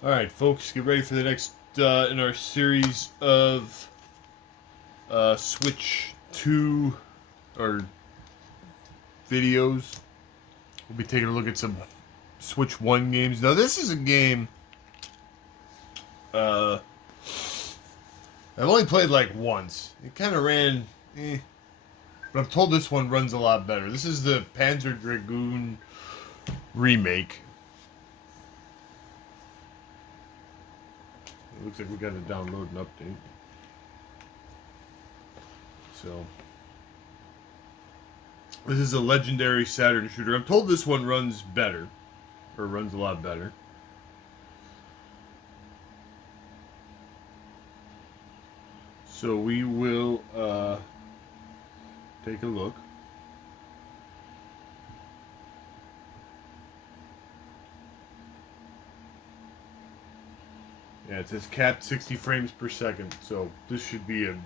All right, folks, get ready for the next in our series of Switch 2 or videos. We'll be taking a look at some Switch 1 games. Now, this is a game I've only played like once. It kind of ran, but I'm told this one runs a lot better. This is the Panzer Dragoon Remake. It looks like we got to download an update. So, this is a legendary Saturn shooter. I'm told this one runs better, or runs a lot better. So we will take a look. Yeah, it says capped 60 frames per second, so this should be a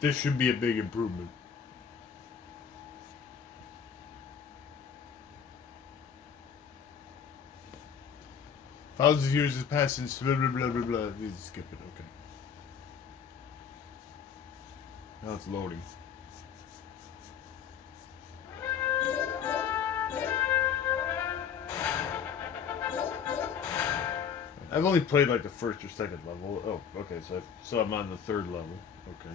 this should be a big improvement. Thousands of years has passed since blah blah blah blah blah. Skip it, okay. Now it's loading. I've only played like the first or second level. Oh, okay, so I'm on the third level. Okay.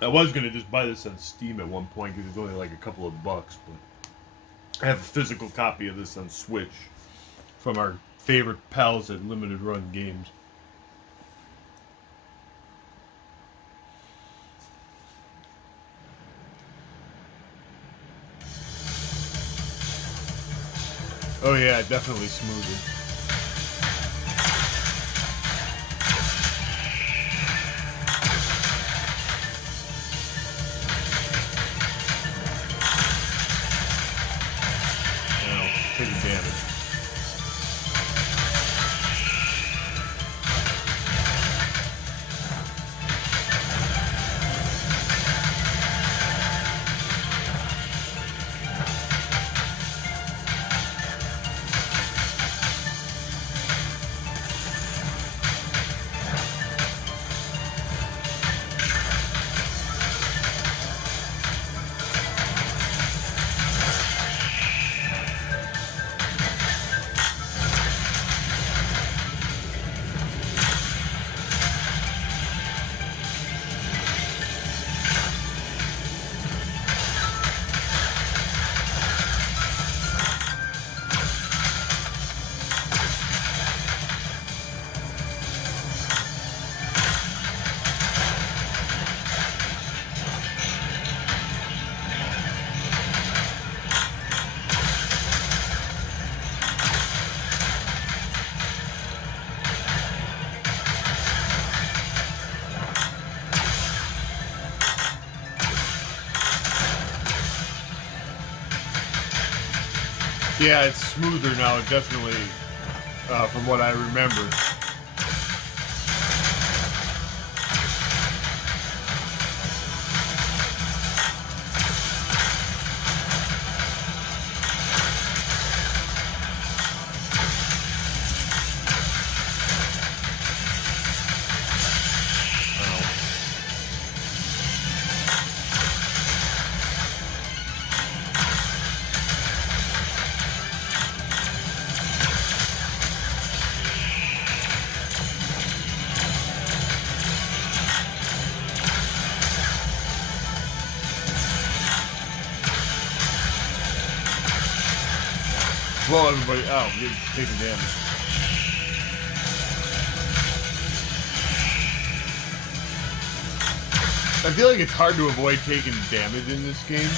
I was gonna just buy this on Steam at one point because it's only like a couple of bucks, but I have a physical copy of this on Switch from our favorite pals at Limited Run Games. Oh yeah, definitely smoother. Now, taking damage. Yeah, it's smoother now, definitely, from what I remember. Blow everybody out, taking damage. I feel like it's hard to avoid taking damage in this game.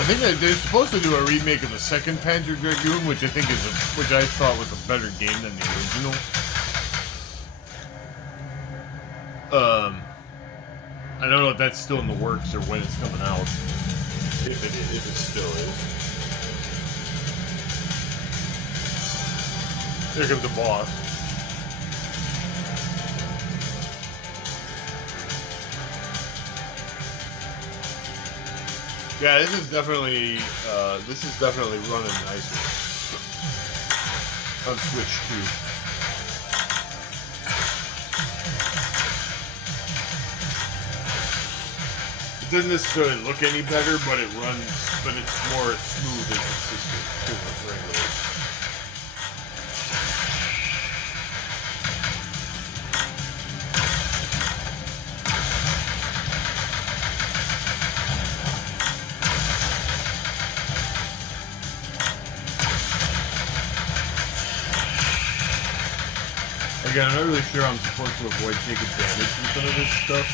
I think they're supposed to do a remake of the second Panzer Dragoon, which I think is which I thought was a better game than the original. I don't know if that's still in the works or when it's coming out. If it still is. There comes the boss. Yeah, this is definitely running nicely on Switch 2. It doesn't necessarily look any better, but it runs, but it's more smooth and consistent to the regular. Again, I'm not really sure I'm supposed to avoid taking damage from some of this stuff.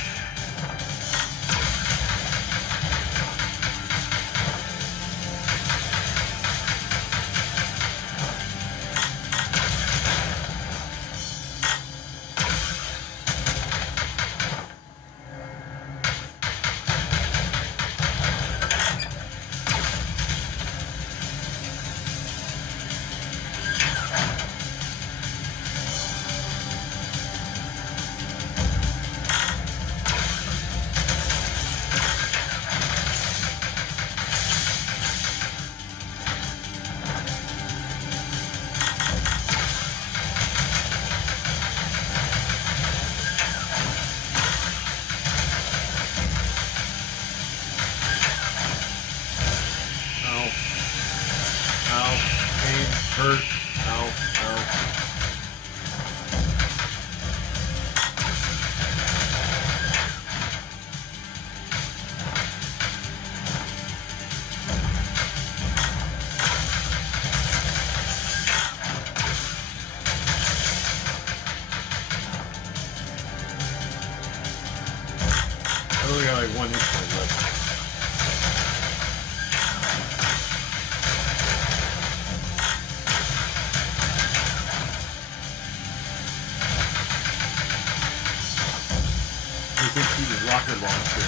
Hurt. Ow, ow. I only got like one hit point left. Rocket launcher.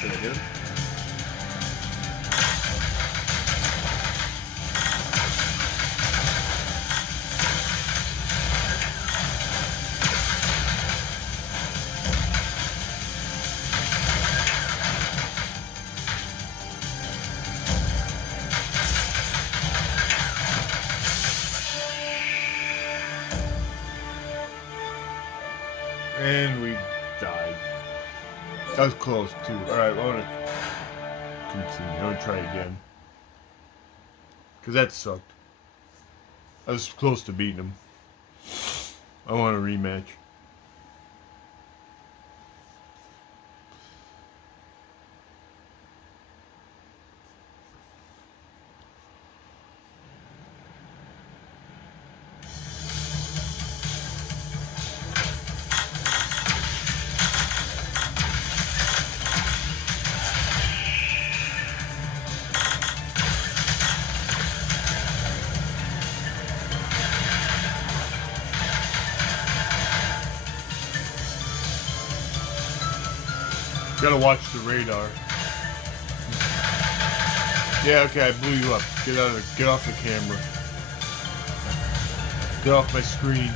Did I hit him? And we died. That was close too. Alright, well, I want to continue. I want to try again. Because that sucked. I was close to beating him. I want a rematch. Gotta watch the radar. Yeah, okay, I blew you up. Get off the camera. Get off my screen.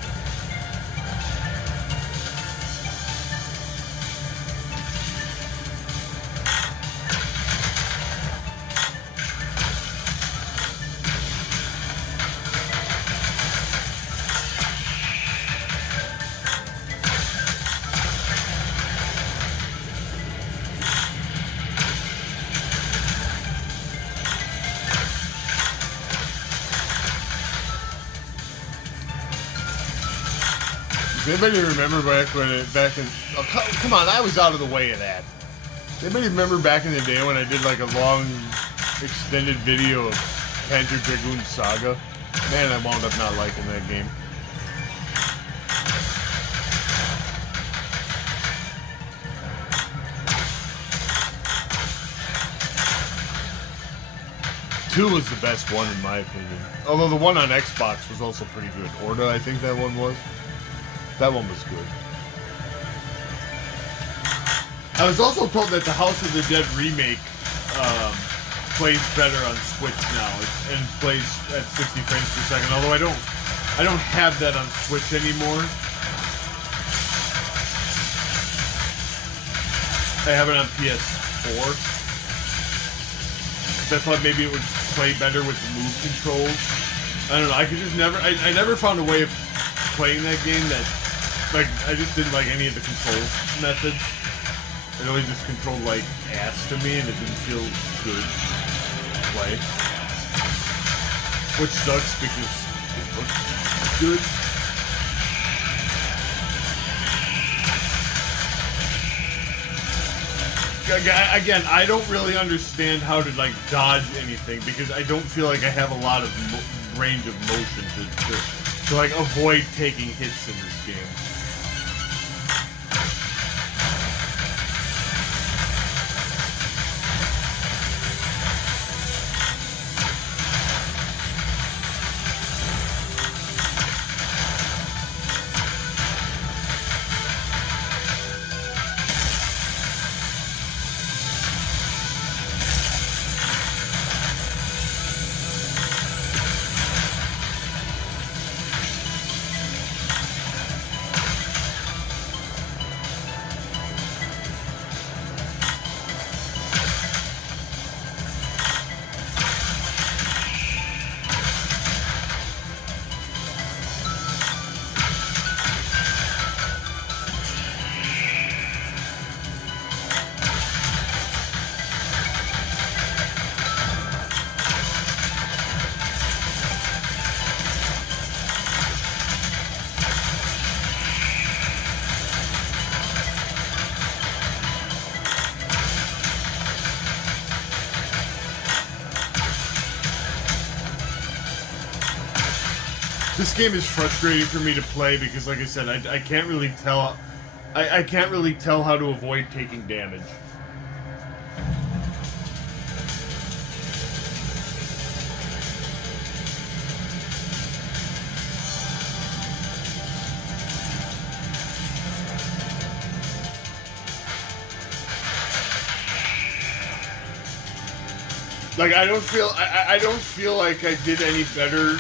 Does anybody remember back in... Oh, come on, I was out of the way of that. Anybody remember back in the day when I did like a long extended video of Panzer Dragoon Saga? Man, I wound up not liking that game. Two was the best one in my opinion. Although the one on Xbox was also pretty good. Orda, I think that one was. That one was good. I was also told that the House of the Dead remake plays better on Switch now and plays at 60 frames per second. Although I don't have that on Switch anymore. I have it on PS4. I thought maybe it would play better with the move controls. I don't know. I could just never. I never found a way of playing that game that, like, I just didn't like any of the control methods. It always just controlled like ass to me, and it didn't feel good to play. Which sucks because it looks good. Again, I don't really understand how to like dodge anything because I don't feel like I have a lot of range of motion to like avoid taking hits in this game. This game is frustrating for me to play because, like I said, I can't really tell. I can't really tell how to avoid taking damage. Like I don't feel like I did any better.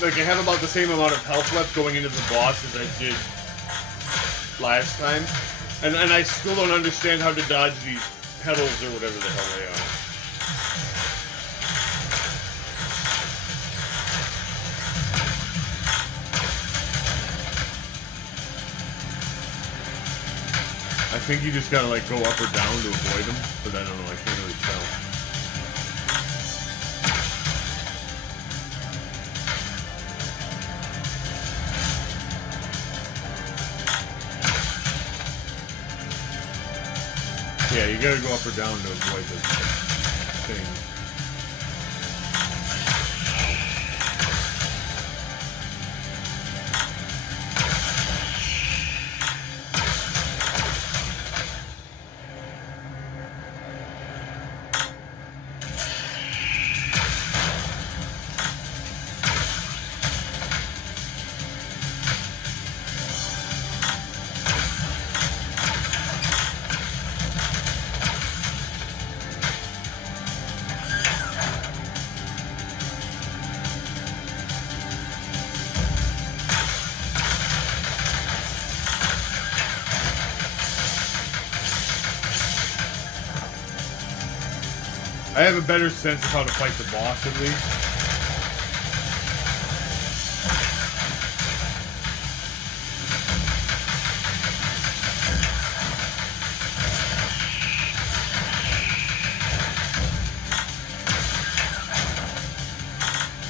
Like, I have about the same amount of health left going into the boss as I did last time. And I still don't understand how to dodge these pedals or whatever the hell they are. I think you just gotta, like, go up or down to avoid them, but I don't know, I can't really tell. Yeah, you gotta go up or down to avoid the thing. I have a better sense of how to fight the boss, at least.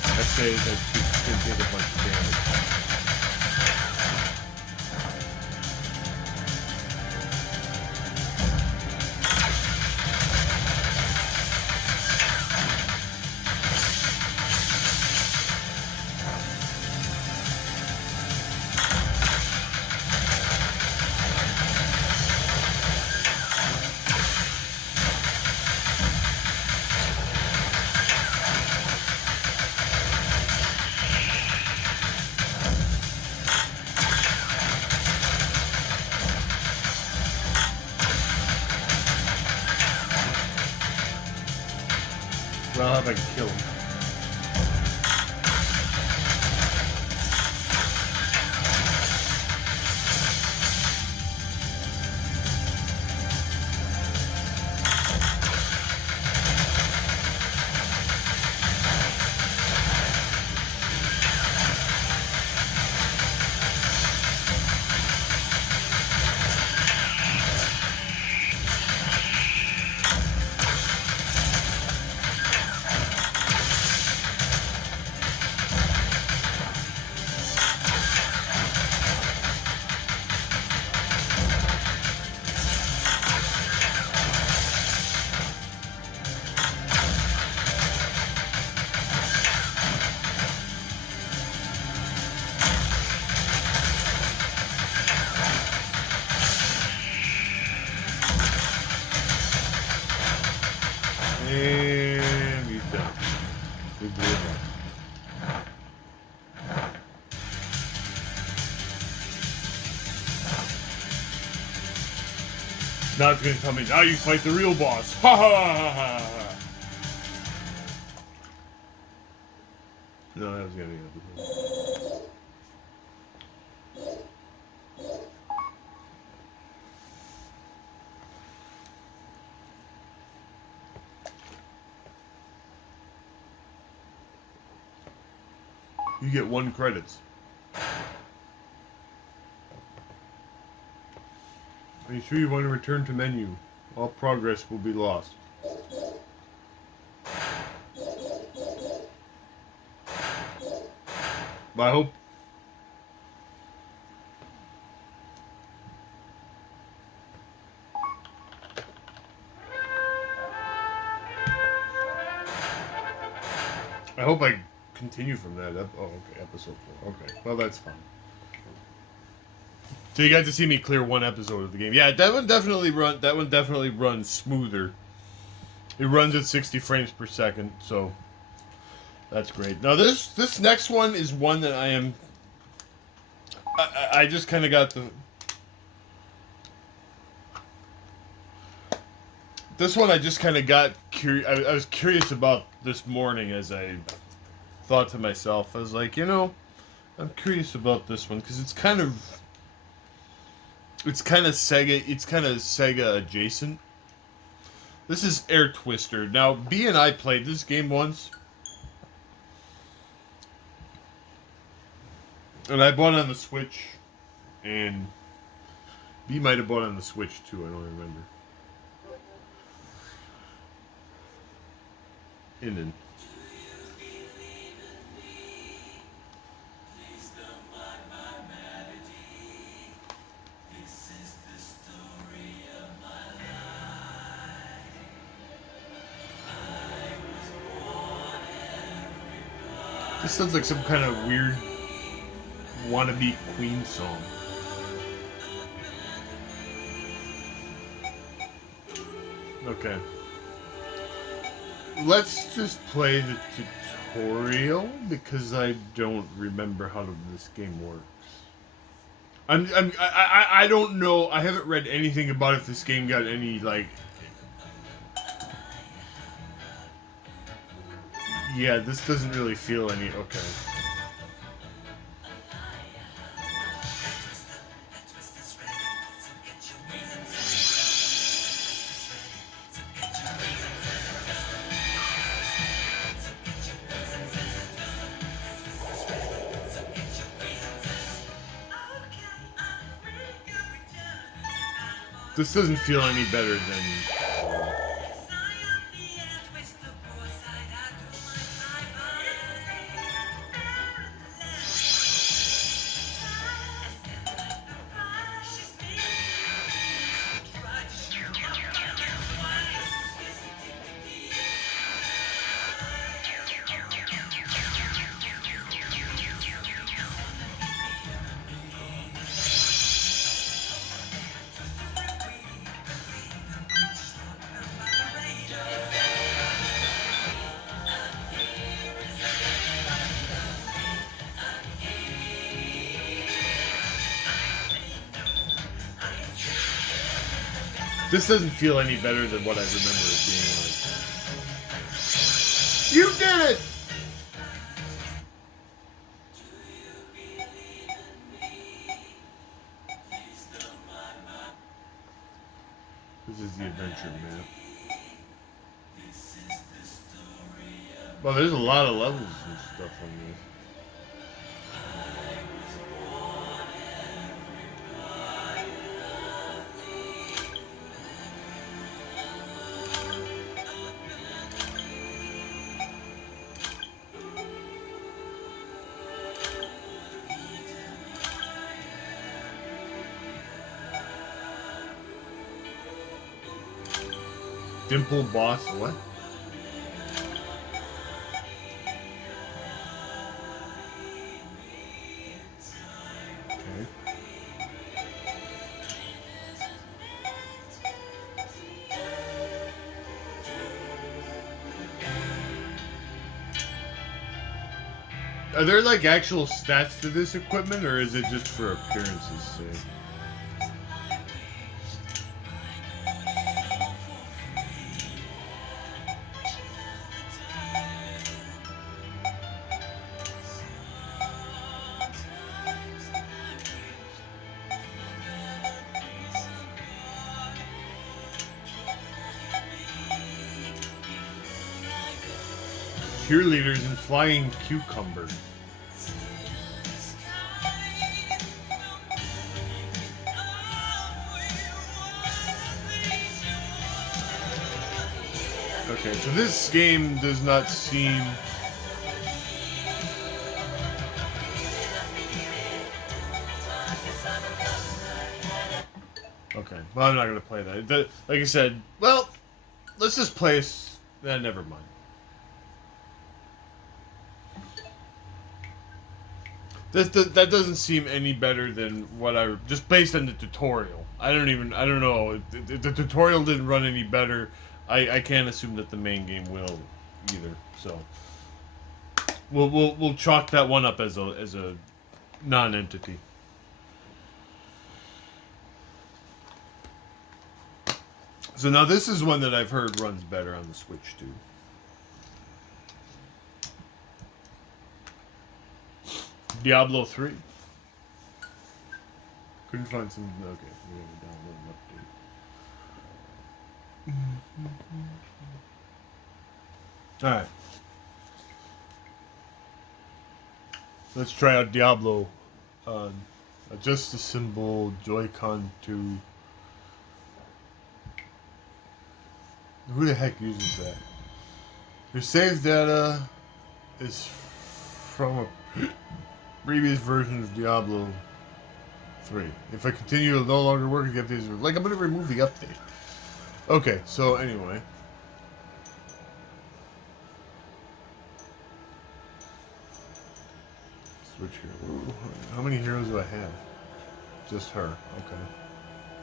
I say that you can take a bunch of damage. But I'll have I can kill him. And he's done. We blew him up. Now it's gonna come in. Now you fight the real boss. Ha ha ha ha ha. No, that was gonna be episode. You get 1 credits. Are you sure you want to return to menu? All progress will be lost. But I hope... I hope I continue from that. Oh, okay, episode 4. Okay, well that's fine. So you got to see me clear 1 episode of the game. Yeah, that one definitely runs smoother. It runs at 60 frames per second, so that's great. Now this next one is one that I just kind of got the... This one I just kind of got curious. I was curious about this morning as I thought to myself. I was like, you know, I'm curious about this one because it's kind of Sega adjacent. This is Air Twister. Now, B and I played this game once, and I bought it on the Switch, and B might have bought it on the Switch too. I don't remember. And then. This sounds like some kind of weird wannabe Queen song. Okay. Let's just play the tutorial because I don't remember how this game works. I don't know. I haven't read anything about if this game got any like. Yeah, this doesn't really feel any... Okay. This doesn't feel any better than... This doesn't feel any better than what I remember it being like. You did it! This is the adventure map. Well, there's a lot of levels and stuff on this. Dimple boss, what? Okay. Are there like actual stats to this equipment, or is it just for appearance's sake? Cheerleaders and flying cucumbers. Okay, so this game does not seem... Okay, well, I'm not going to play that. Like I said, well, let's just play... never mind. That doesn't seem any better than what I... Just based on the tutorial. I don't know. The tutorial didn't run any better. I can't assume that the main game will either. So we'll chalk that one up as a non-entity. So now this is one that I've heard runs better on the Switch too. Diablo 3. Couldn't find some. Okay, we have a download update. Alright. Let's try out Diablo. Adjust the symbol, Joy-Con 2. Who the heck uses that? Your save data is from a previous version of Diablo 3. If I continue, it'll no longer work. The updates. Like, I'm going to remove the update. Okay, so anyway. Switch here. How many heroes do I have? Just her. Okay.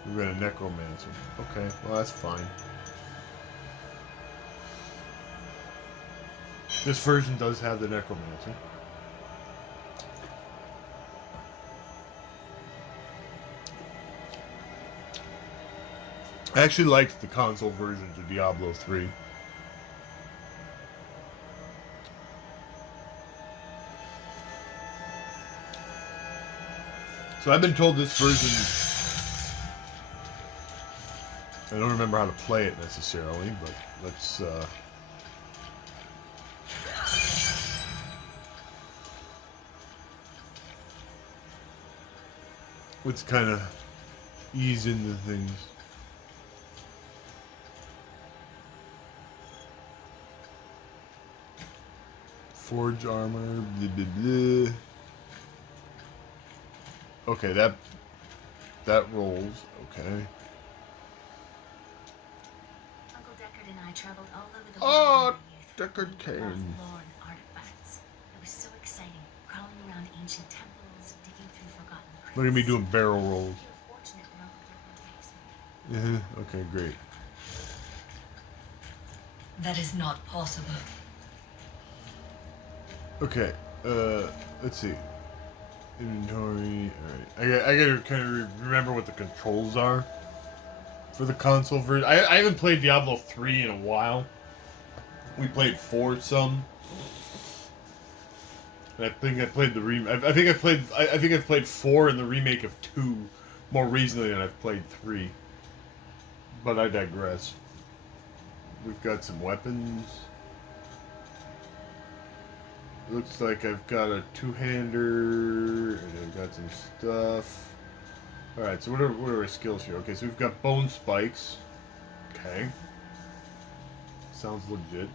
We've got a necromancer. Okay, well, that's fine. This version does have the necromancer. I actually liked the console versions of Diablo 3. So I've been told this version... I don't remember how to play it necessarily, but let's... let's kind of ease into things. Forge armor, blah, blah, blah. Okay, that rolls. Okay. Uncle Deckard and I traveled all over the Oh, world. Deckard came. Artifacts. It was so exciting, crawling around ancient temples, digging through forgotten crypts. Look at me doing barrel rolls. If you're fortunate when Uncle Deckard takes me. Okay, great. That is not possible. Okay, let's see. Inventory. Alright. I gotta kind of remember what the controls are for the console version. I haven't played Diablo 3 in a while. We played 4 some. And I think I played the I think I've played 4 in the remake of 2 more recently than I've played 3. But I digress. We've got some weapons. Looks like I've got a 2-hander, and I've got some stuff. Alright, so what are our skills here? Okay, so we've got bone spikes. Okay. Sounds legit.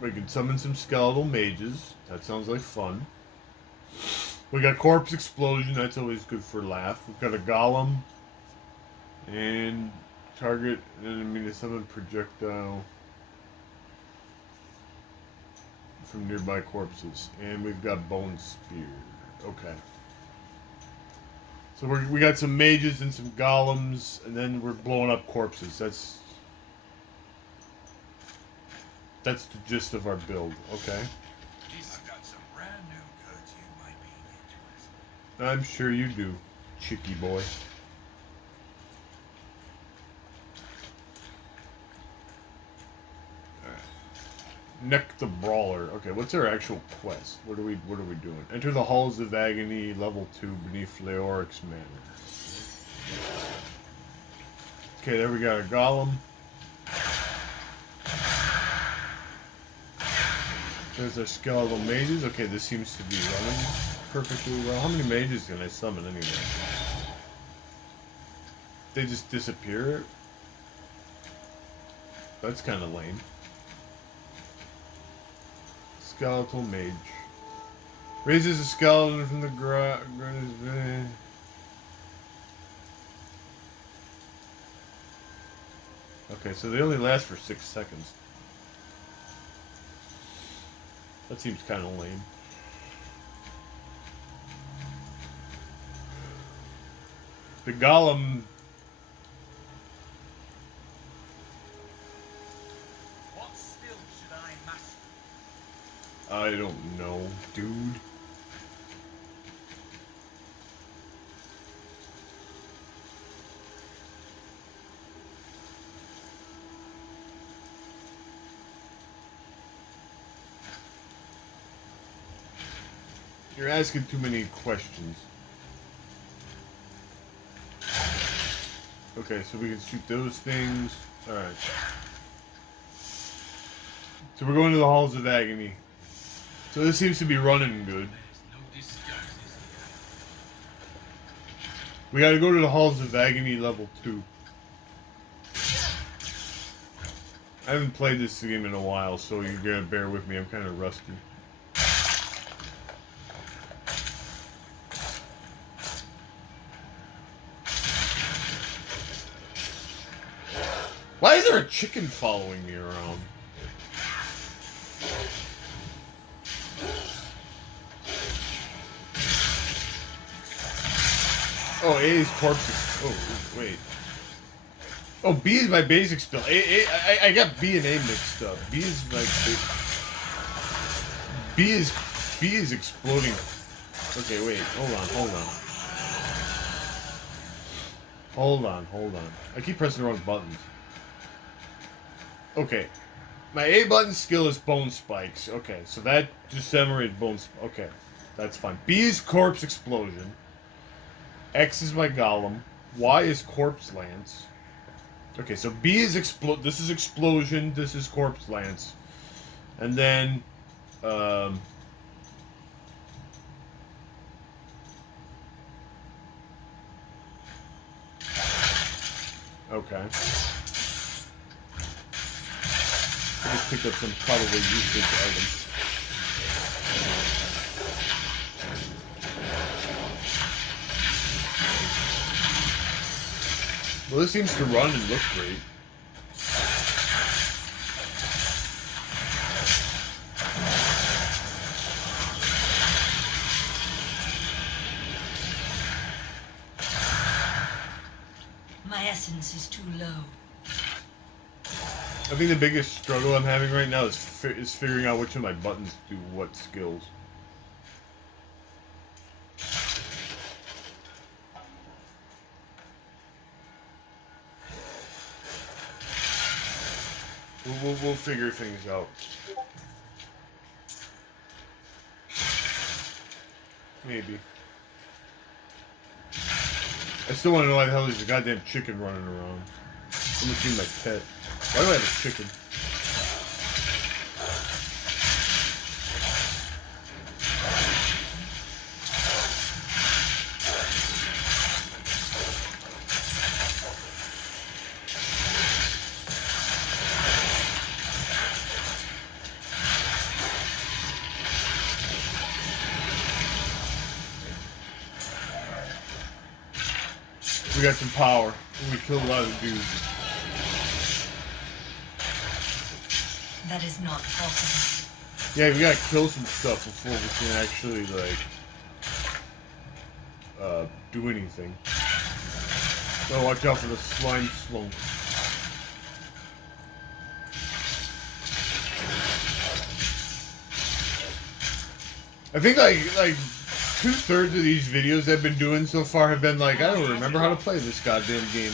We can summon some skeletal mages. That sounds like fun. We got corpse explosion. That's always good for a laugh. We've got a golem. And target an enemy to summon projectile from nearby corpses. And we've got bone spear. Okay. So we got some mages and some golems, and then we're blowing up corpses. That's the gist of our build. Okay. I've got some brand new goods you might be interested in. I'm sure you do, chicky boy. Neck the Brawler. Okay, what's our actual quest? What are we doing? Enter the Halls of Agony, level 2, beneath Leoric's Manor. Okay, there we got a golem. There's our skeletal mages. Okay, this seems to be running perfectly well. How many mages can I summon anyway? They just disappear? That's kind of lame. Skeletal mage. Raises a skeleton from the ground. Okay, so they only last for 6 seconds. That seems kind of lame. The golem. What skill should I master? I don't know, dude. You're asking too many questions. Okay, so we can shoot those things. Alright. So we're going to the Halls of Agony. So this seems to be running good. There's no disguises here. We gotta go to the Halls of Agony level 2. I haven't played this game in a while, so you're gonna bear with me. I'm kind of rusty. Why is there a chicken following me around? Oh, A is corpse. Oh, wait. Oh, B is my basic spell. I got B and A mixed up. B is my B is exploding. Okay, wait. Hold on. I keep pressing the wrong buttons. Okay. My A button skill is bone spikes. Okay, so that just separated bones. Okay, that's fine. B is corpse explosion. X is my golem. Y is corpse lance. Okay, so B is this is explosion. This is corpse lance. And then, okay. I just picked up some probably useless items. Well, this seems to run and look great. My essence is too low. I think the biggest struggle I'm having right now is figuring out which of my buttons do what skills. We'll figure things out. Maybe. I still want to know why the hell there's a goddamn chicken running around. I'm gonna see my pet. Why do I have a chicken? We got some power. We killed a lot of dudes. That is not possible. Yeah, we gotta kill some stuff before we can actually, like, do anything. So watch out for the slime slunk. I think, like 2/3 of these videos I've been doing so far have been like, I don't remember how to play this goddamn game.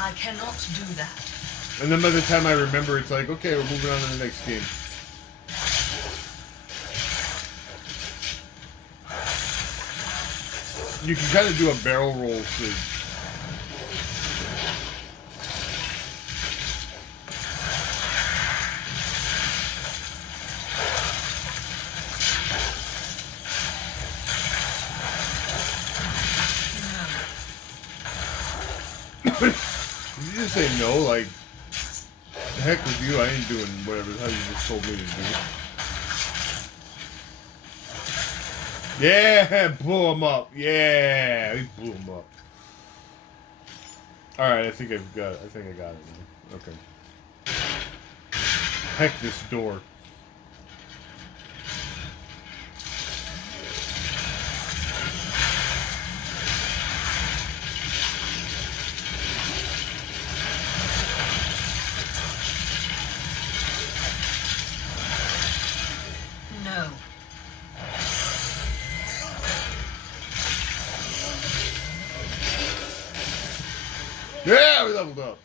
I cannot do that. And then by the time I remember, it's like, okay, we're moving on to the next game. You can kind of do a barrel roll to... Did you just say no? Like, the heck with you, I ain't doing whatever the hell you just told me to do. Yeah, blow him up. Yeah, we blew him up. Alright, I think I got it now. Okay. Heck this door. No. Yeah, we leveled up.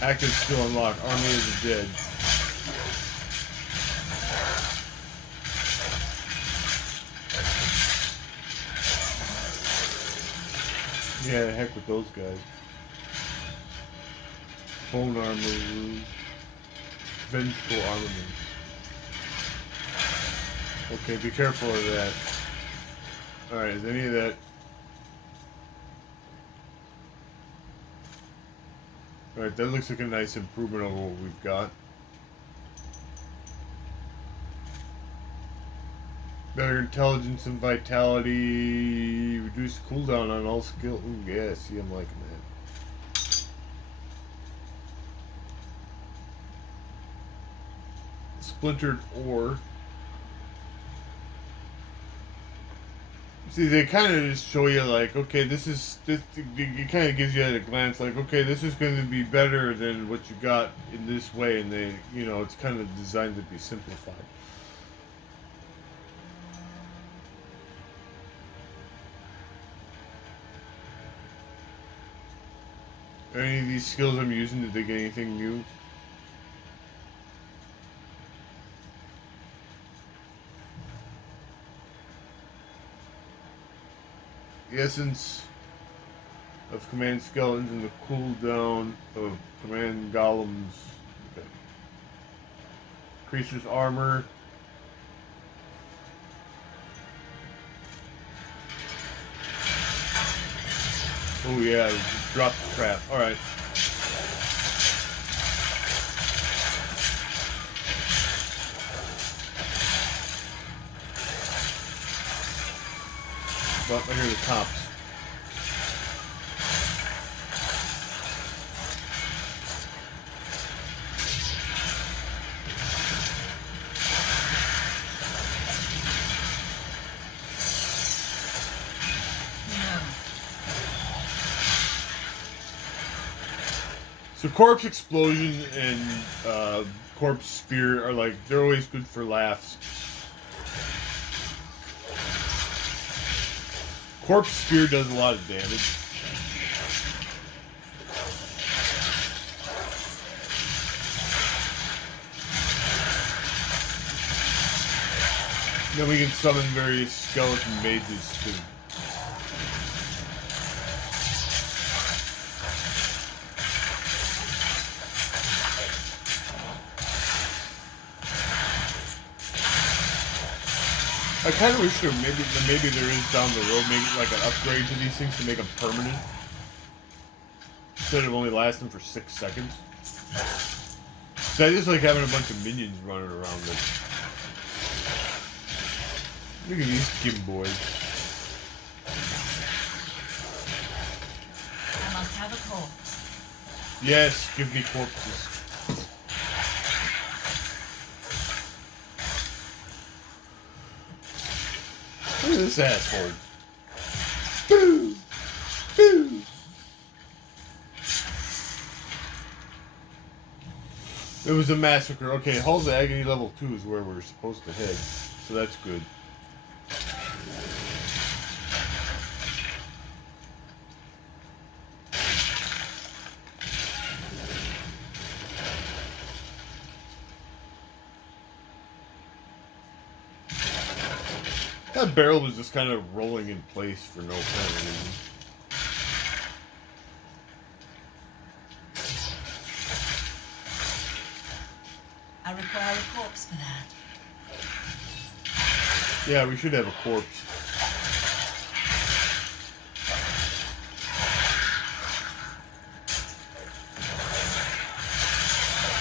Active skill unlocked. Army of the dead. Yeah, the heck with those guys. Bone armor room. Vengeful armament. Okay, be careful of that. Alright, is any of that... Alright, that looks like a nice improvement over what we've got. Better intelligence and vitality. Reduce cooldown on all skill. Ooh, yeah, see, I'm liking that. Splintered ore. See, they kind of just show you, like, okay, this it kind of gives you at a glance, like, okay, this is going to be better than what you got in this way, and they, you know, it's kind of designed to be simplified. Are any of these skills I'm using, did they get anything new? The essence of command skeletons and the cooldown of command golems. Okay. Increases armor. Oh yeah, just drop the trap. Alright. But I hear the cops. So corpse explosion and corpse spear are like, they're always good for laughs. Corpse spear does a lot of damage. Then we can summon various skeleton mages too. I kind of wish maybe there is down the road, maybe like an upgrade to these things to make them permanent, instead of only lasting for 6 seconds. So I just like having a bunch of minions running around them. Look at these Kim boys. I must have a corpse. Yes, give me corpses. Look at this asshole. Boo! Boo! It was a massacre. Okay, Halls of Agony level 2 is where we're supposed to head. So that's good. That barrel was just kind of rolling in place for no apparent reason. I require a corpse for that. Yeah, we should have a corpse.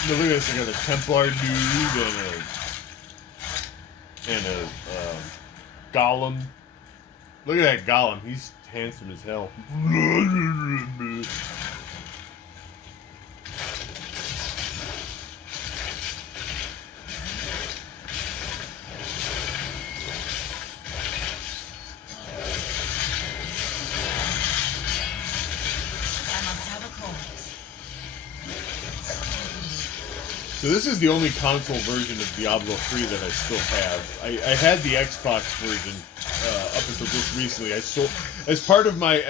No, look at this. I got a Templar dude and a Golem. Look at that Golem. He's handsome as hell. So this is the only console version of Diablo 3 that I still have. I had the Xbox version up until just recently. I sold as part of my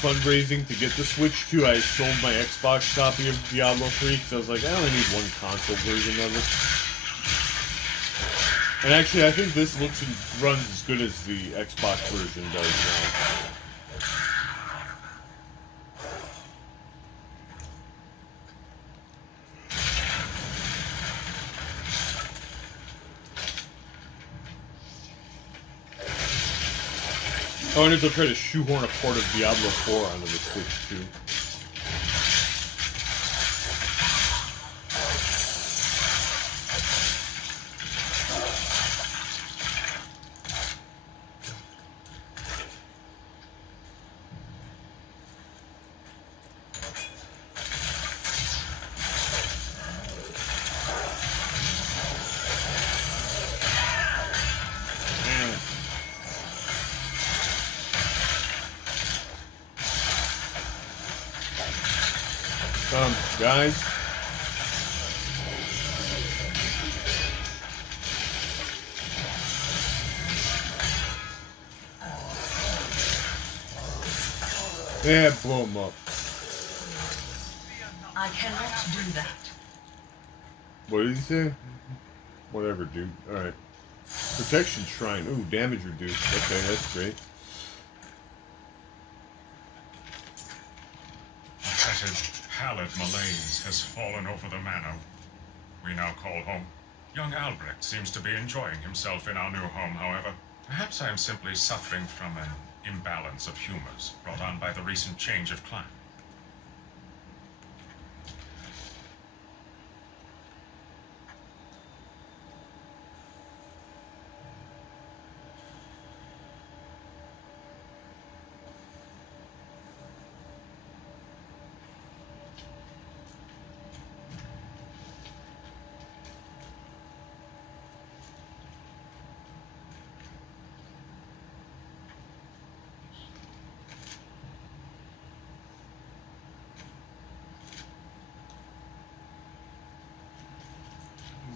fundraising to get the Switch 2. I sold my Xbox copy of Diablo 3 because I was like, I only need one console version of it. And actually, I think this looks and runs as good as the Xbox version does now. I wonder if they'll try to shoehorn a port of Diablo 4 onto the Switch too. Guys. Yeah, blow him up. I cannot do that. What did he say? Whatever, dude. Alright. Protection Shrine. Ooh, damage reduced. Okay, that's great. Fetid, pallid malaise has fallen over the manor we now call home. Young Albrecht seems to be enjoying himself in our new home, however. Perhaps I am simply suffering from an imbalance of humors brought on by the recent change of climate.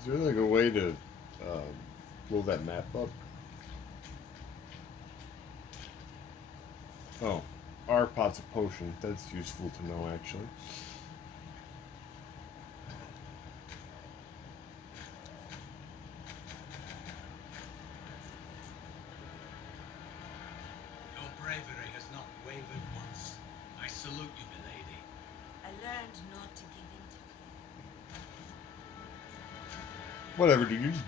Is there like a way to blow that map up? Oh, R pots of potion. That's useful to know, actually. Your bravery has not wavered once. I salute you, milady. I learned not to give in to fear. Whatever, dude. You're just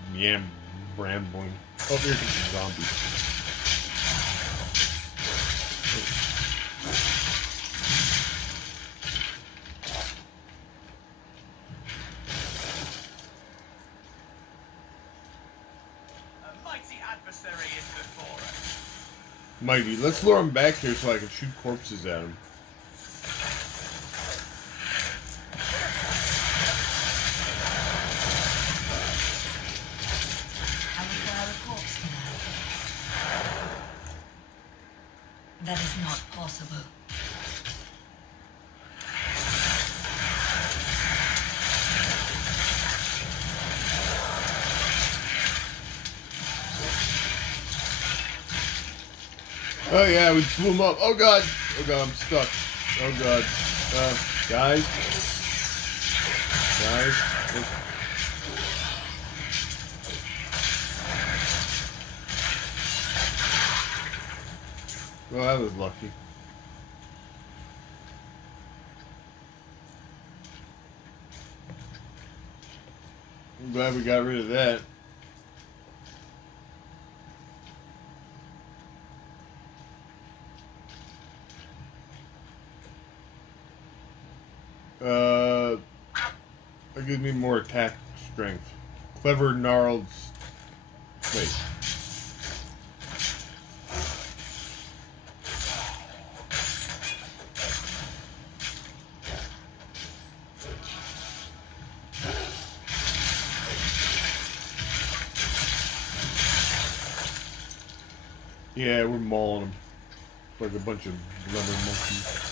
rambling. Oh, here comes some zombies. A mighty adversary is before us. Mighty. Let's lure him back here so I can shoot corpses at him. I require a corpse for that. That is not possible. Oh yeah, we blew him up. Oh god. Oh god, I'm stuck. Oh god. Guys. Guys. Well, that was lucky. I'm glad we got rid of that. That gives me more attack strength. Clever gnarled. Wait. Yeah, we're mauling them like a bunch of lemon monkeys.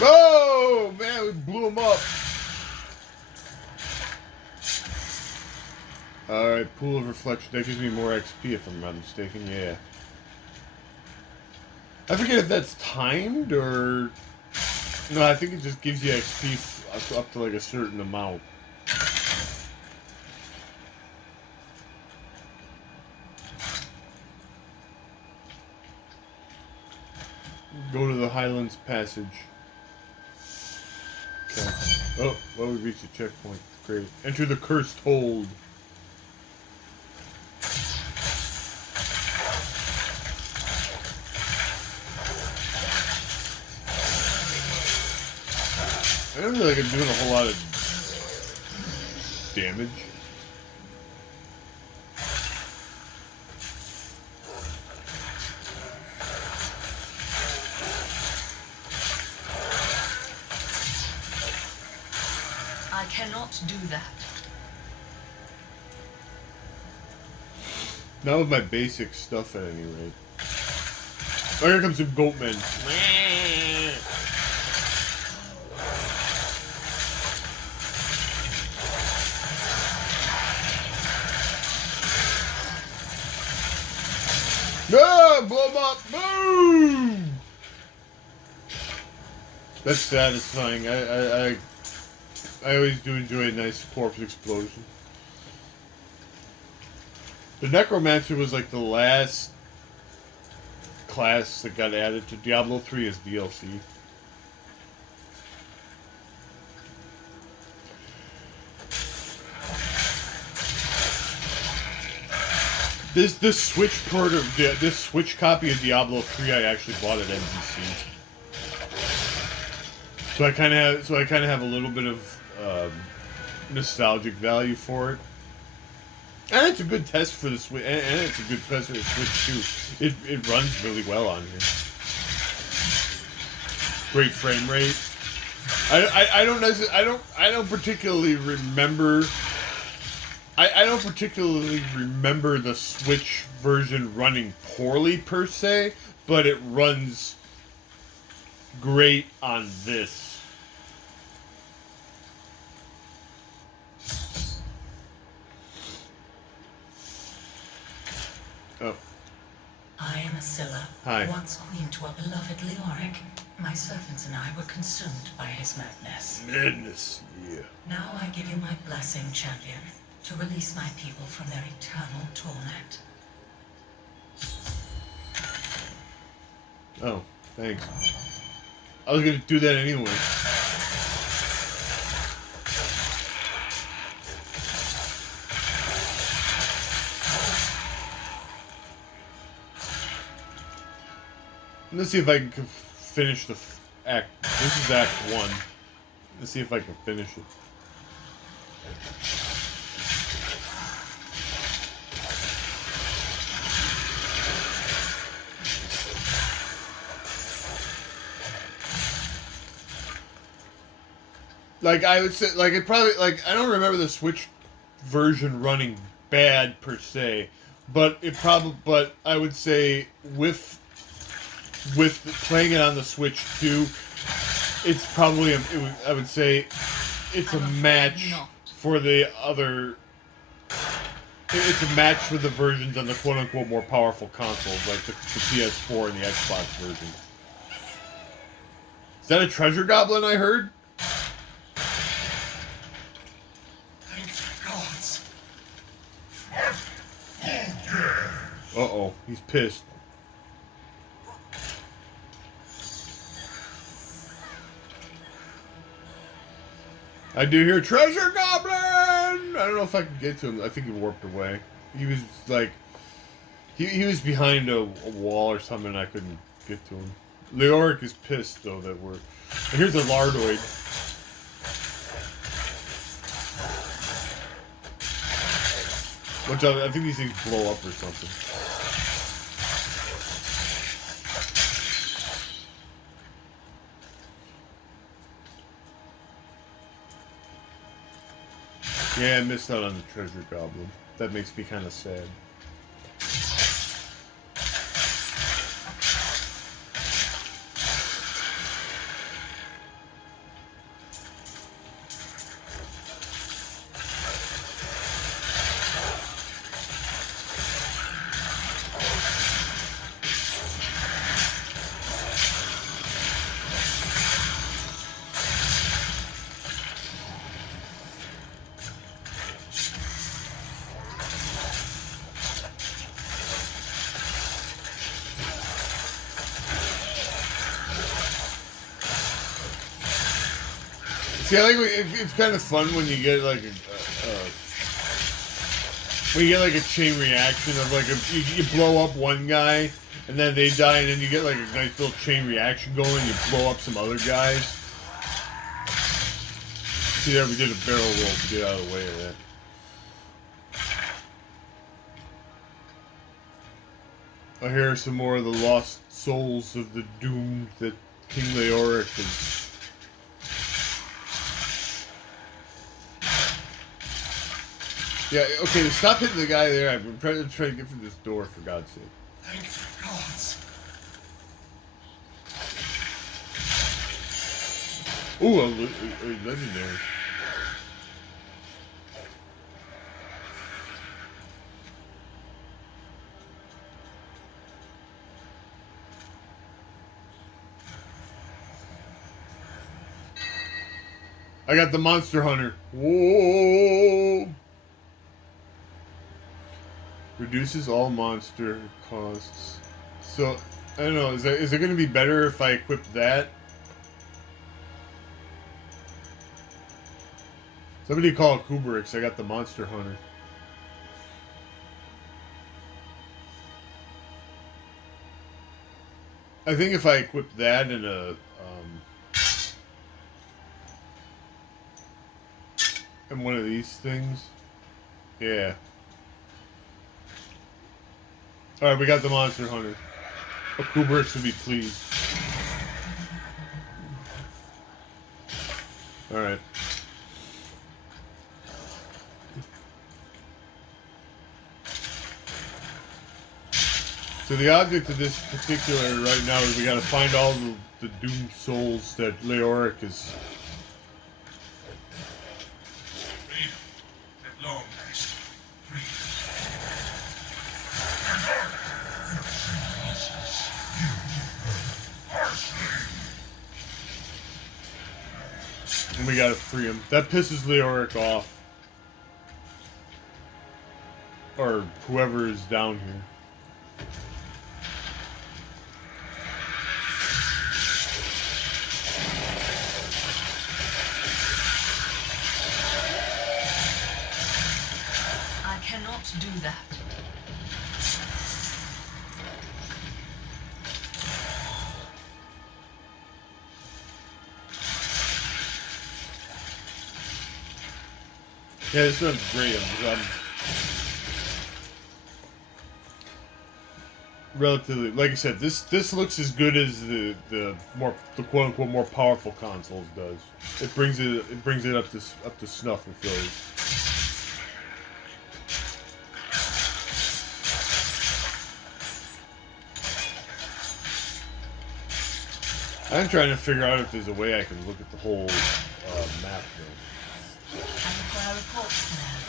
Oh man, we blew him up. Alright, pool of reflection. That gives me more XP if I'm not mistaken. Yeah. I forget if that's timed or... No, I think it just gives you XP up to like a certain amount. Go to the Highlands Passage. Okay. Oh, well, we reached a checkpoint. Great. Enter the cursed hold. I don't feel like I'm doing a whole lot of damage. I cannot do that. Not with my basic stuff at any rate. Oh, here comes some goatmen. No! Blow them up! Boom! That's satisfying. I always do enjoy a nice corpse explosion. The Necromancer was like the last class that got added to Diablo 3 as DLC. This Switch part of this Switch copy of Diablo 3 I actually bought at NBC. So I kind of have a little bit of nostalgic value for it. And it's a good test for the Switch, and it's a good test for the Switch too. It runs really well on here. Great frame rate. I don't particularly remember. I don't particularly remember the Switch version running poorly per se, but it runs great on this. Oh. I am Asilla, Hi. once queen to our beloved Leoric. My servants and I were consumed by his madness. Madness, yeah. Now I give you my blessing, champion, to release my people from their eternal torment. Oh, thanks. I was gonna do that anyway. Let's see if I can finish the act. This is Act 1. Let's see if I can finish it. Like, I would say, like, it probably, like, I don't remember the Switch version running bad per se, but it probably, but I would say with playing it on the Switch too, it's probably, I would say, it's a match for the other, it's a match for the versions on the quote-unquote more powerful consoles, like the PS4 and the Xbox version. Is that a treasure goblin I heard? Uh-oh, he's pissed. I do hear treasure goblin! I don't know if I can get to him. I think he warped away. He was like, he was behind a wall or something and I couldn't get to him. Leoric is pissed though that we're... Here's a Lardoid. Which I think these things blow up or something. Yeah, I missed out on the treasure goblin. That makes me kind of sad. See, I think it's kind of fun when you get like a chain reaction of like you blow up one guy and then they die and then you get like a nice little chain reaction going. You blow up some other guys. See there, we did a barrel roll to get out of the way of that. I hear some more of the lost souls of the doomed that King Leoric is. Yeah, okay, stop hitting the guy there. I'm trying to get through this door, for God's sake. Thank the gods. Ooh, a legendary. I got the Monster Hunter. Whoa! Reduces all monster costs. So, I don't know, is it going to be better if I equip that? Somebody call Kubrick's, I got the Monster Hunter. I think if I equip that in a, and one of these things, yeah. Alright, we got the Monster Hunter. Kubrick should be pleased. Alright. So the object of this particular right now is we gotta find all the doomed souls that Leoric is. Freedom. At long last. Freedom. And we gotta free him. That pisses Leoric off. Or whoever is down here. I cannot do that. Yeah, this one's great. I'm relatively, like I said, this looks as good as the quote unquote more powerful consoles does. It brings it up to snuff with those. I'm trying to figure out if there's a way I can look at the whole map though. I require reports for that.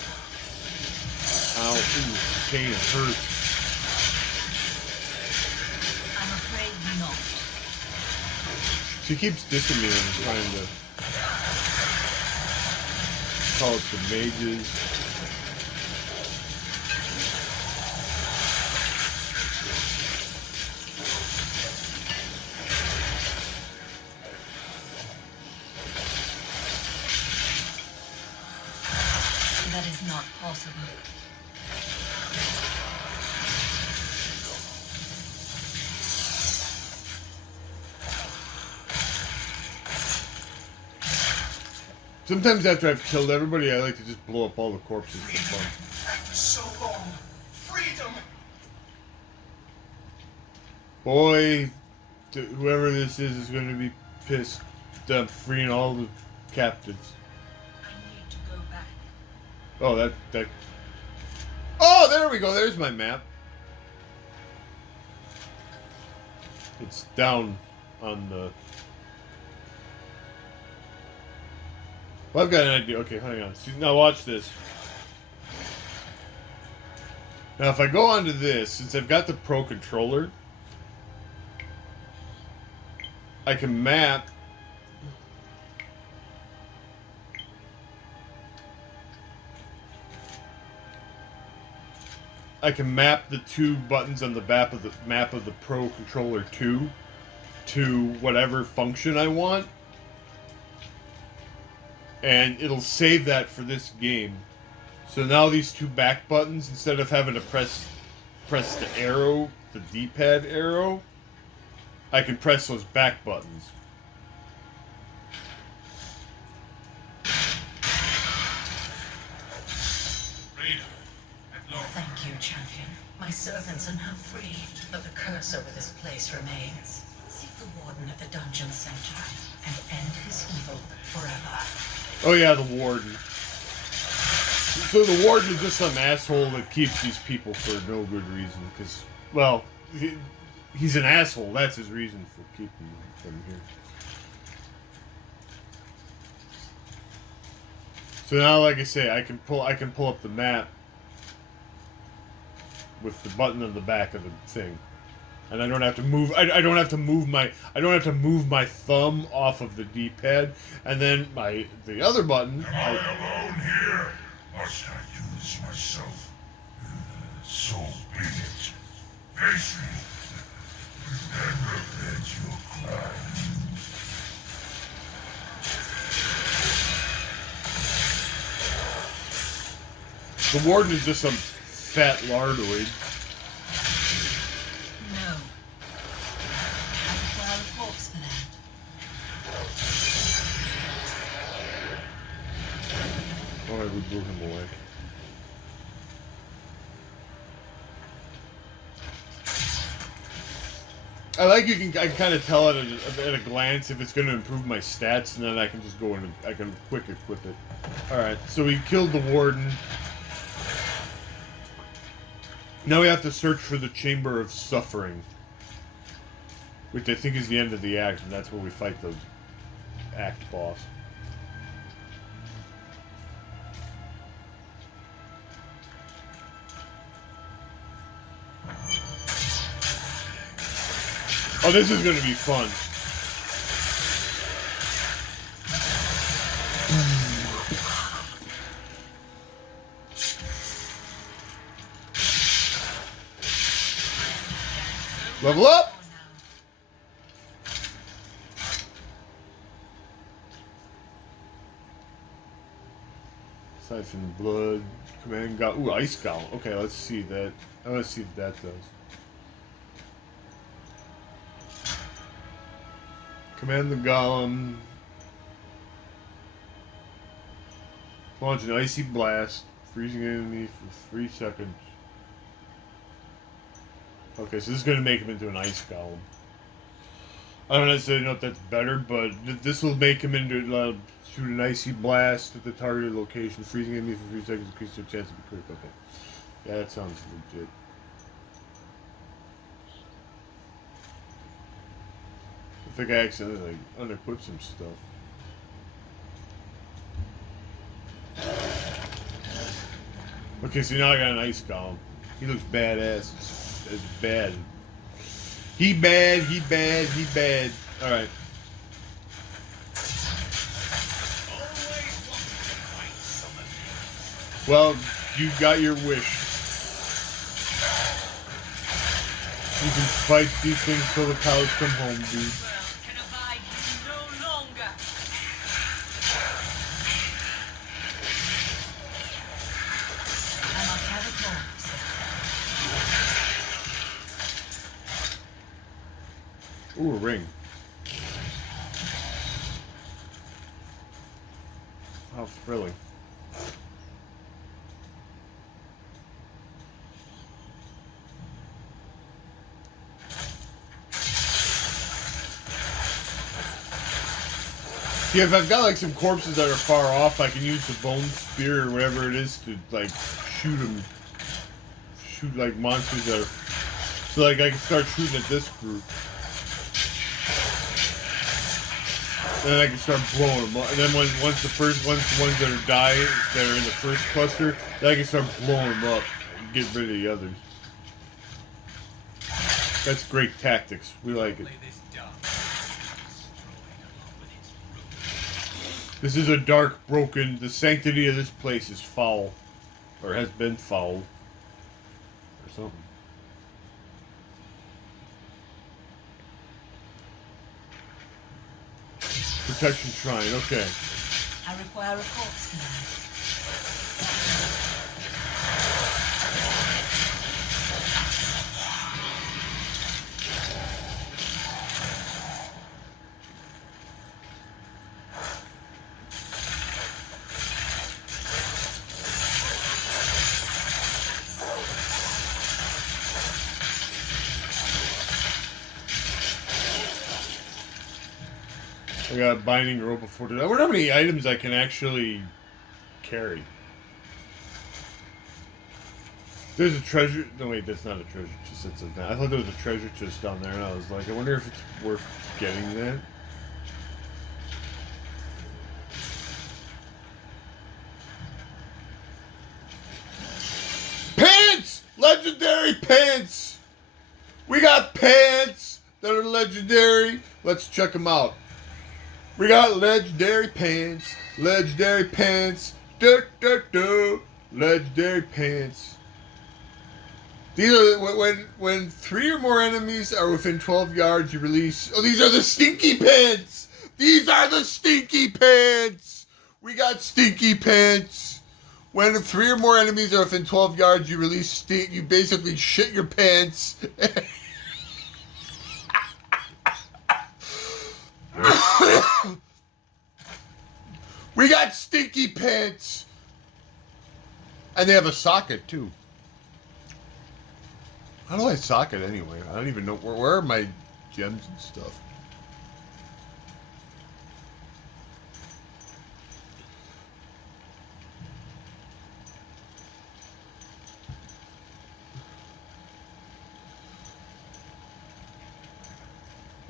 Ow, ooh, pain, it hurts. I'm afraid not. She keeps dissing me when I'm trying to call it the mages. That is not possible. Sometimes after I've killed everybody, I like to just blow up all the corpses for fun. After so long. Freedom. Boy, whoever this is going to be pissed that I'm freeing all the captives. I need to go back. Oh, that. Oh, there we go. There's my map. It's down on the. Well, I've got an idea. Okay, hang on. See, now watch this. Now, if I go onto this, since I've got the Pro controller, I can map. I can map the two buttons on the map of the Pro controller 2 to whatever function I want. And it'll save that for this game. So now these two back buttons, instead of having to press the arrow, the D-pad arrow, I can press those back buttons. Freedom. At long. Thank you, champion. My servants are now free, but the curse over this place remains. Seek the warden at the dungeon center and end his evil forever. Oh yeah, the warden. So the warden is just some asshole that keeps these people for no good reason. Because, well, he's an asshole. That's his reason for keeping them here. So now, like I say, I can pull up the map with the button on the back of the thing, and I don't have to move. I don't have to move my thumb off of the D-pad, and then the other button. Am I alone here? Must I do this myself? So be it. Face me. And repent your crimes. The warden is just some fat lardoid. No. I require reports for that. Alright, we blew him away. I like I can kind of tell at a glance if it's going to improve my stats, and then I can just go in and I can quick equip it. Alright, so we killed the warden. Now we have to search for the Chamber of Suffering, which I think is the end of the act, and that's where we fight the act boss. Oh, this is going to be fun. Level up! Siphon blood. Command got. Ooh, ice golem. Okay, let's see that. I want to see if that does. Command the golem. Launch an icy blast, freezing enemy for 3 seconds. Okay, so this is going to make him into an ice golem. I don't necessarily know if that's better, but this will make him into shoot an icy blast at the targeted location, freezing enemy for 3 seconds, increase their chance to be quick. Okay, yeah, that sounds legit. I think I accidentally unequipped some stuff. Okay, so now I got an ice golem. He looks badass. It's bad. He bad. Alright. Well, you got your wish. You can fight these things till the cows come home, dude. Ooh, a ring. How thrilling. Yeah, if I've got like some corpses that are far off, I can use the bone spear or whatever it is to like shoot them. Shoot like monsters that are. So like I can start shooting at this group. And then I can start blowing them up. And then once the ones that are dying, that are in the first cluster, then I can start blowing them up and get rid of the others. That's great tactics. We like it. This is a dark, broken. The sanctity of this place is foul, or has been fouled, or something. Protection shrine, okay. I require a corpse command. I got binding rope before today. I wonder how many items I can actually carry. There's a treasure. No, wait, that's not a treasure chest. That's a. I thought there was a treasure chest down there, and I was like, I wonder if it's worth getting that. Pants! Legendary pants! We got pants that are legendary. Let's check them out. We got legendary pants, legendary pants, legendary pants. These are when 3 or more enemies are within 12 yards, you release. Oh, these are the stinky pants. These are the stinky pants. We got stinky pants. When 3 or more enemies are within 12 yards, you release stink. You basically shit your pants. We got stinky pants. And they have a socket too. How do I socket anyway? I don't even know. Where are my gems and stuff.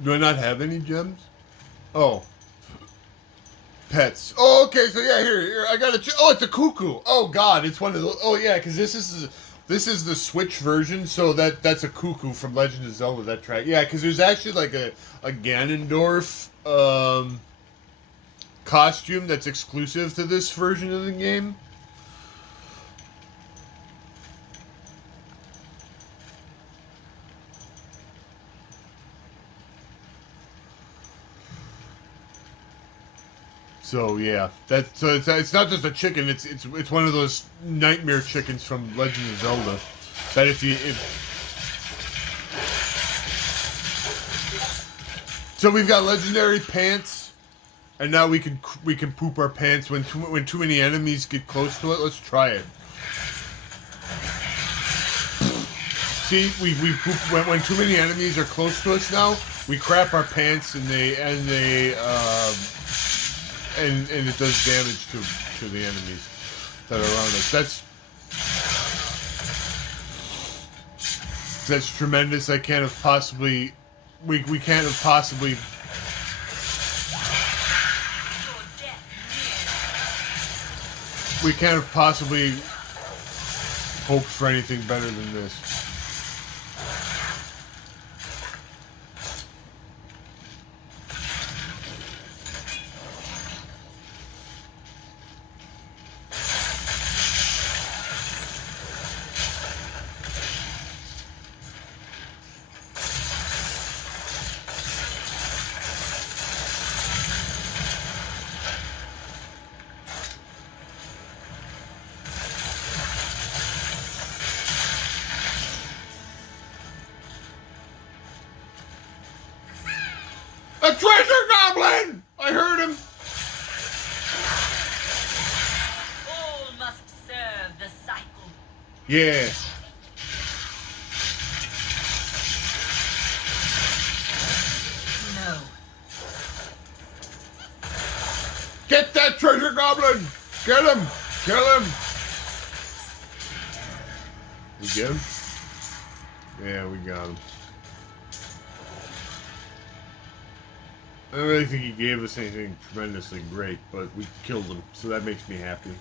Do I not have any gems? Oh. Pets. Oh, okay, so yeah, here, I got a... Oh, it's a cuckoo. Oh, God, it's one of those... Oh, yeah, because this is the Switch version, so that's a cuckoo from Legend of Zelda, that track. Yeah, because there's actually, like, a Ganondorf, costume that's exclusive to this version of the game. So yeah, it's not just a chicken. It's one of those nightmare chickens from Legend of Zelda. That so we've got legendary pants, and now we can poop our pants when too many enemies get close to it. Let's try it. See, we poop when too many enemies are close to us. Now we crap our pants, and it does damage to the enemies that are around us. That's tremendous. I can't have possibly... We can't have possibly... We can't have possibly hoped for anything better than this. A treasure goblin! I heard him! All must serve the cycle. Yeah. No. Get that treasure goblin! Get him! Kill him! We get him? Yeah, we got him. I don't really think he gave us anything tremendously great, but we killed him, so that makes me happy.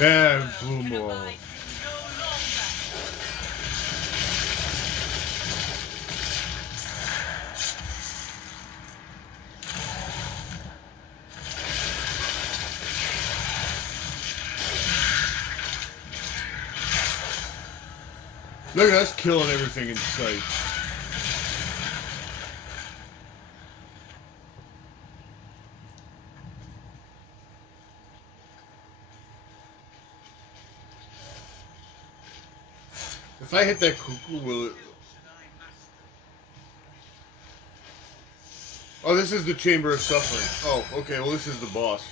Yeah, blue ball. Look at us killing everything in sight. If I hit that cuckoo, will it... Oh, this is the Chamber of Suffering. Oh, okay, well this is the boss.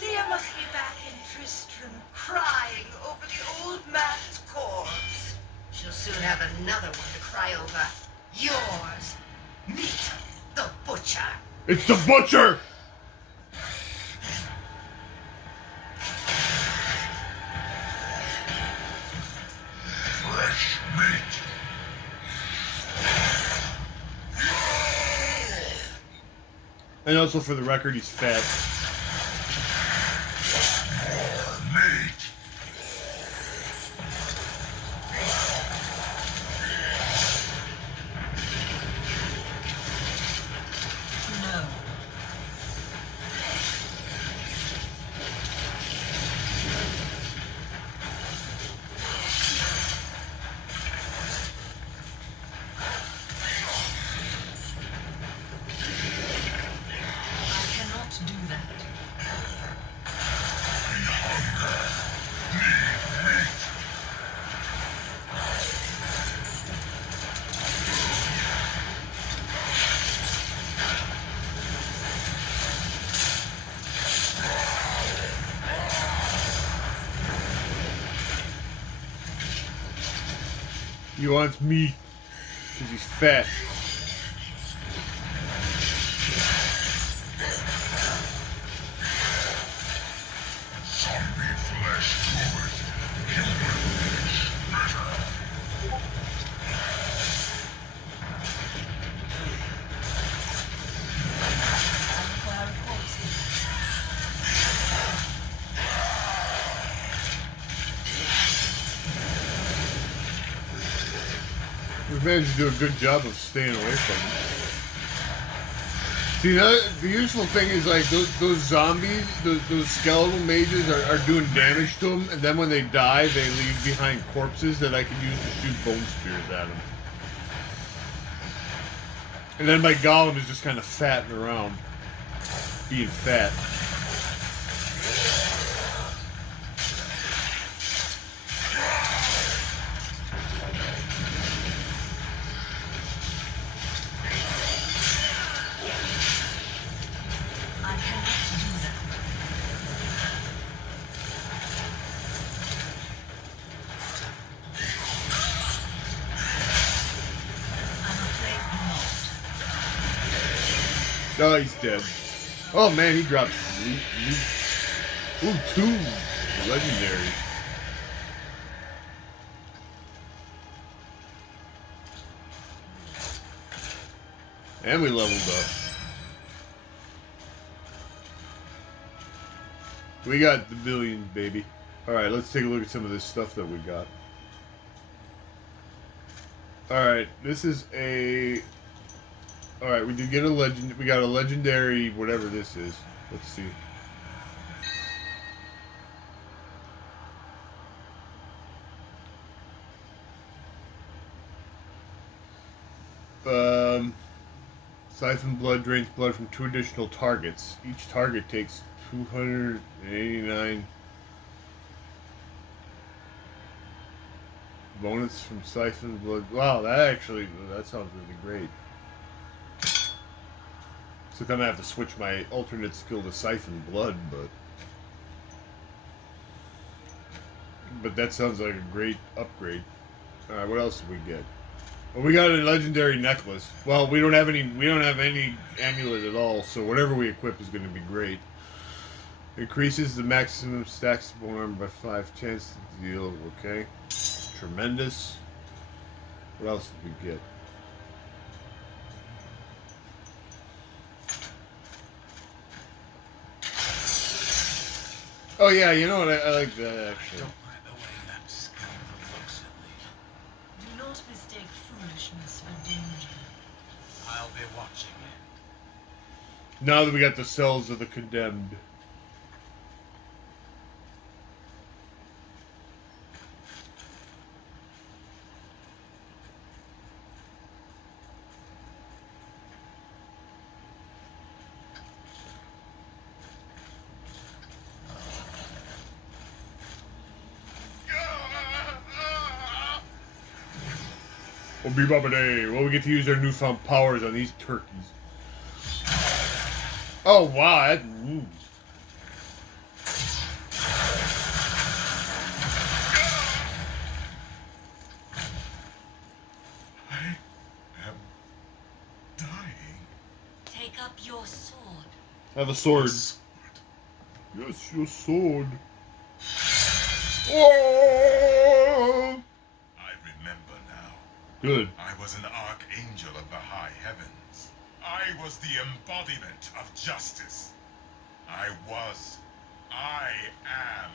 Leah must be back in Tristram, crying over the old man's corpse. She'll soon have another one to cry over. Yours. Meet the butcher. It's the butcher! Fresh meat. And also, for the record, he's fat. More meat. No. I cannot do that. He wants meat because he's fat. Zombie flesh good, human flesh better. Cloud corpses. We've managed to do a good job of staying away from him. See, the useful thing is like those zombies, those skeletal mages are doing damage to them, and then when they die, they leave behind corpses that I can use to shoot bone spears at them. And then my golem is just kind of fatting around, being fat. I cannot do that. I'm afraid not. Oh, he's dead. Oh man, he dropped ooh, 2 legendaries. And we leveled up. We got the billions, baby. Alright, let's take a look at some of this stuff that we got. Alright, this is a... Alright, we did get a legend. We got a legendary, whatever this is. Let's see. Siphon blood drains blood from 2 additional targets. Each target takes 289 bonus from siphon blood. Wow, that sounds really great. So I'm gonna have to switch my alternate skill to siphon blood, but that sounds like a great upgrade. All right, what else did we get? Well, we got a legendary necklace. Well, we don't have any amulet at all, so whatever we equip is going to be great. Increases the maximum stacks of armor by 5. Chance to deal. Okay. Tremendous. What else did we get? Oh yeah, you know what? I like that actually. Don't mind the way that scoundrel looks at me. Do not mistake foolishness for danger. I'll be watching it. Now that we got the cells of the condemned. Well, well, we get to use our newfound powers on these turkeys. Oh, wow. That, ooh. I am dying. Take up your sword. I have a sword. Yes. Yes, your sword. Oh! I remember now. Good. I was an archangel of the high heavens. I was the embodiment of justice. I am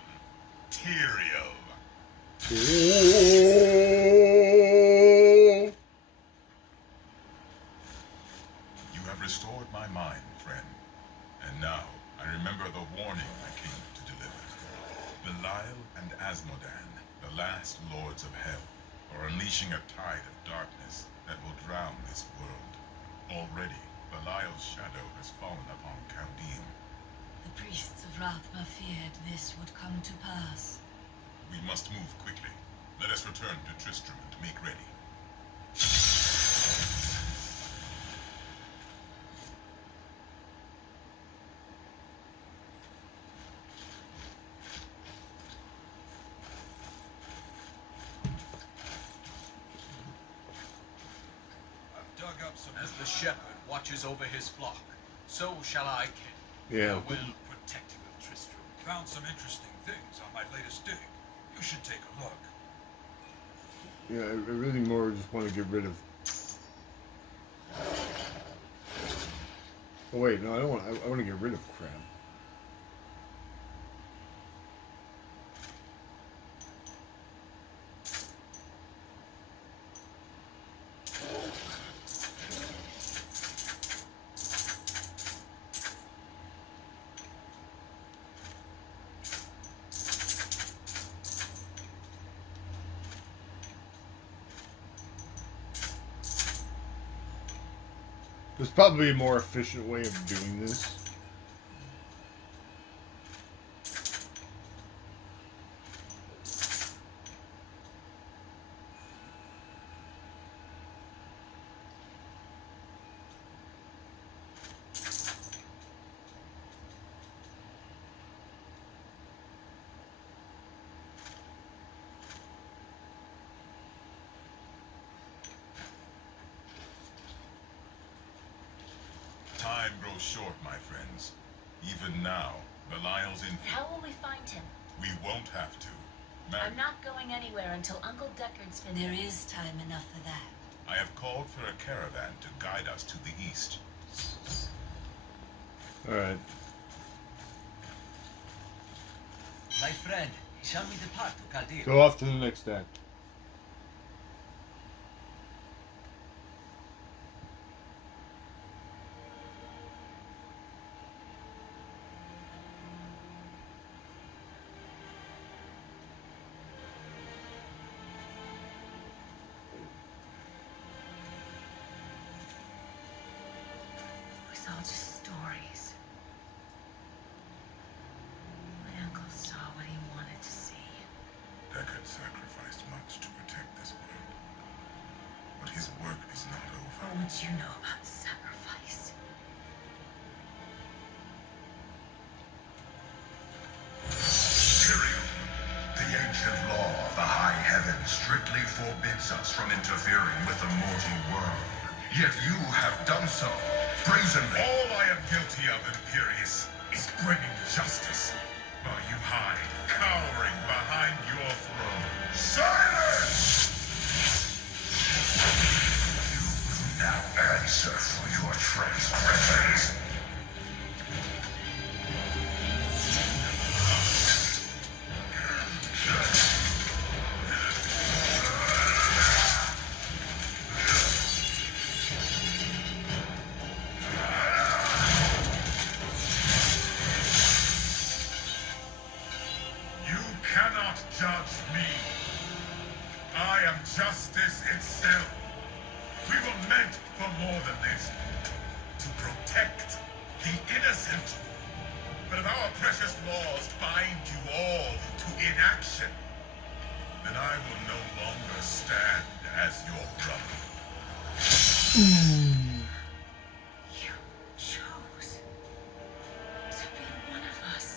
Tyrael. Oh! You have restored my mind, friend. And now I remember the warning I came to deliver. Belial and Asmodan, the last lords of hell, are unleashing a tide of darkness that will drown this world. Already, Belial's shadow has fallen upon Chaldean. The priests of Rathma feared this would come to pass. We must move quickly. Let us return to Tristram and make ready. As the shepherd watches over his flock, so shall I care. Yeah. Farewell, protector of Tristram. Found some interesting things on my latest dig. You should take a look. Yeah, I really more just want to get rid of. Oh wait, no, I don't want. I want to get rid of crab. There's probably a more efficient way of doing this. Time grows short, my friends. Even now, Belial's in... How will we find him? We won't have to. I'm not going anywhere until Uncle Deckard's been... There is time enough for that. I have called for a caravan to guide us to the east. Alright. My friend, shall we depart to Caldir? Go off to the next act. It was all just stories. My uncle saw what he wanted to see. Deckard sacrificed much to protect this world. But his work is not over. What would you know about sacrifice? Tyrion, the ancient law of the high heaven strictly forbids us from interfering with the mortal world. Yet you have done so, brazenly. All I am guilty of, Imperius, is bringing justice, while you hide, cowering behind your throne. Silence! You will now answer for your transgressions. You cannot judge me. I am justice itself. We were meant for more than this. To protect the innocent. But if our precious laws bind you all to inaction, then I will no longer stand as your brother. You chose to be one of us.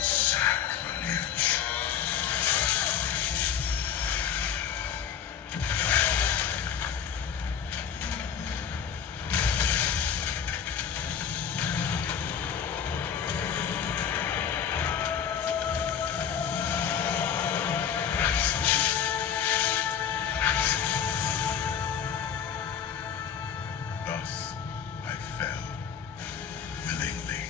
Sacrilege. Thus, I fell willingly.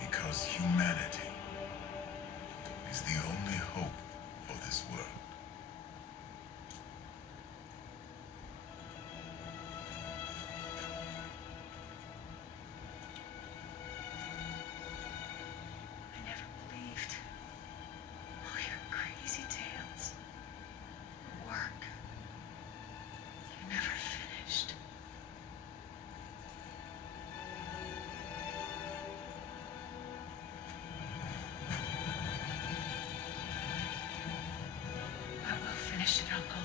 Because humanity is the only hope for this world. I never believed all your crazy tales. Your work. You never finished. I will finish it, Uncle.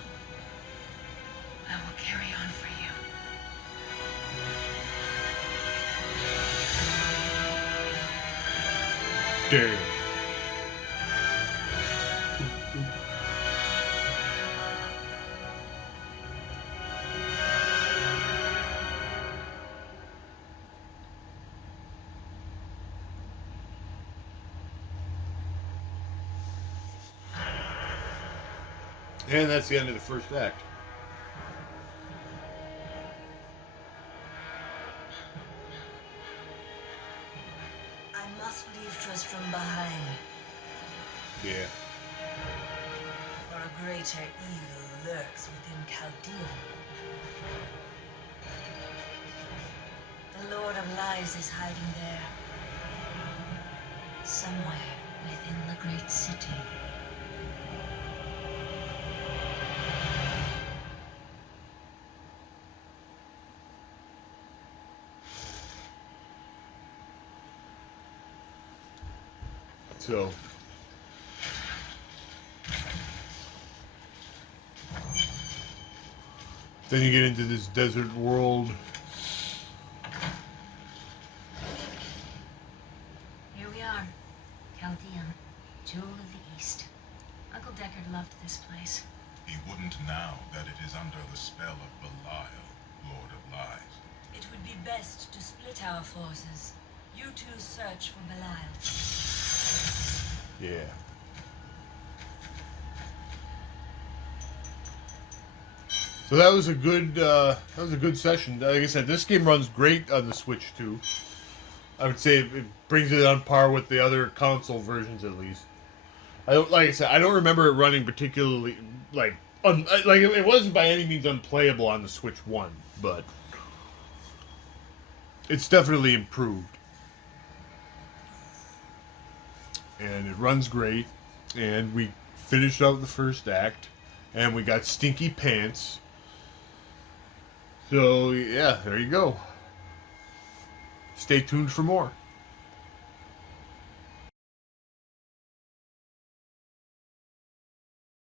I will carry on for you. Damn. And that's the end of the first act. I must leave Tristram behind, Yeah. for a greater evil lurks within Chaldea. The Lord of Lies is hiding there, somewhere Within the great city. So. Then you get into this desert world. Here we are. Chaldean, Jewel of the East. Uncle Deckard loved this place. He wouldn't now that it is under the spell of Belial, Lord of Lies. It would be best to split our forces. You two search for Belial. Yeah. So that was a good session. Like I said, this game runs great on the Switch too. I would say it brings it on par with the other console versions at least. Like I said, I don't remember it running particularly it wasn't by any means unplayable on the Switch 1, but it's definitely improved. And it runs great. And we finished out the first act. And we got Stinky Pants. So, yeah, there you go. Stay tuned for more.